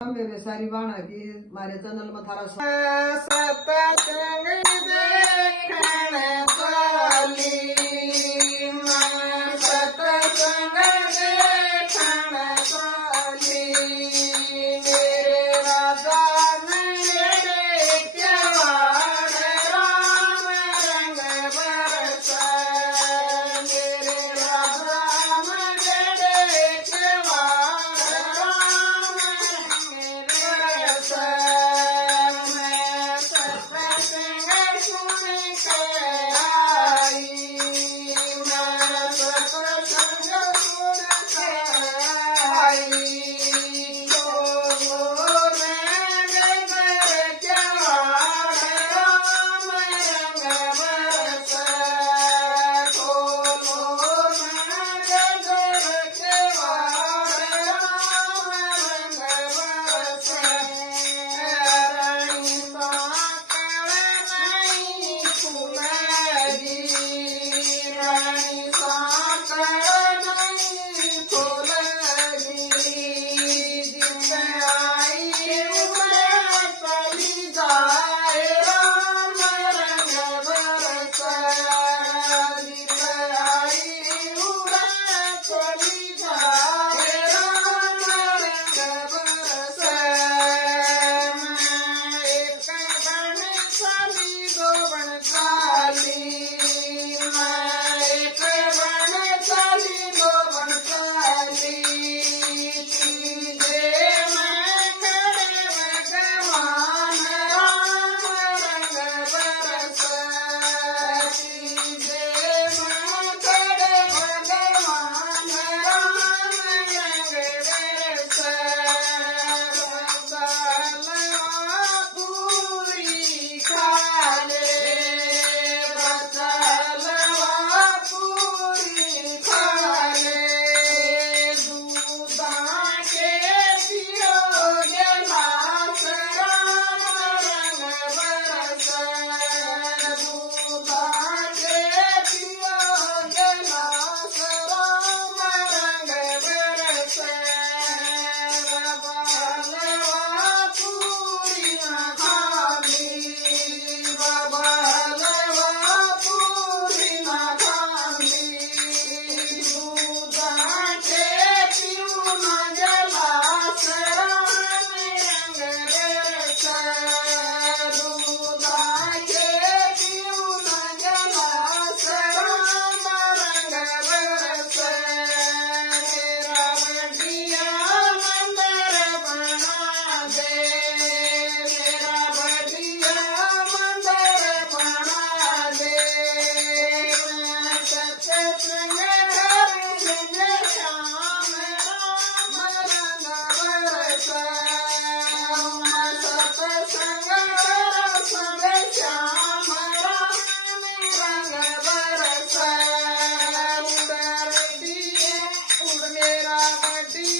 मेरे सारी वाणा की मारे चैनल में थारा सतसंग देखण वाली सतसंग देखण वाली मेरे राजा मेरे केवाड़ राम रंग बरसा मेरे राजा मेरे केवाड़ राम रंग बरसा मैं सतसंग सुन के आई मैं सतसंग सुन के आई तो रंग केवाड़ राम रंग बरसा खोलो रंग केवाड़ राम रंग बरसा रानी साकड़ नहीं फुलगी रानी साकड़ नहीं फुलगी जित आई उड़े चली जाए राम रंग बरसा जित आई उड़े चली जाए राम रंग बरसा एक बन साली दो बन साली एक बन साली दो बन साली तीजे मैं खड़े भगवान राम रंग बरसा तीजे मैं खड़े भगवान राम रंग बरसा पूरी खाले बचलवा पूरी खाले दूधा के पियो गिलास राम रंग बरसा दूधा के पियो गिलास राम रंग बरसा बलवा पूरी खाली बलवा पूरी खाली दूधा के पियो गिलास राम रंग बरसा दूधा के पियो गिलास राम रंग बरसा मेरा बड़िया मंदिर बना दे मेरा बड़िया मंदिर बना दे मैं सत्संग कर दिन श्याम राम रंग बरसा मैं सत्संग कर संग श्याम राम रंग बरसा उड़ मेरा बड़ी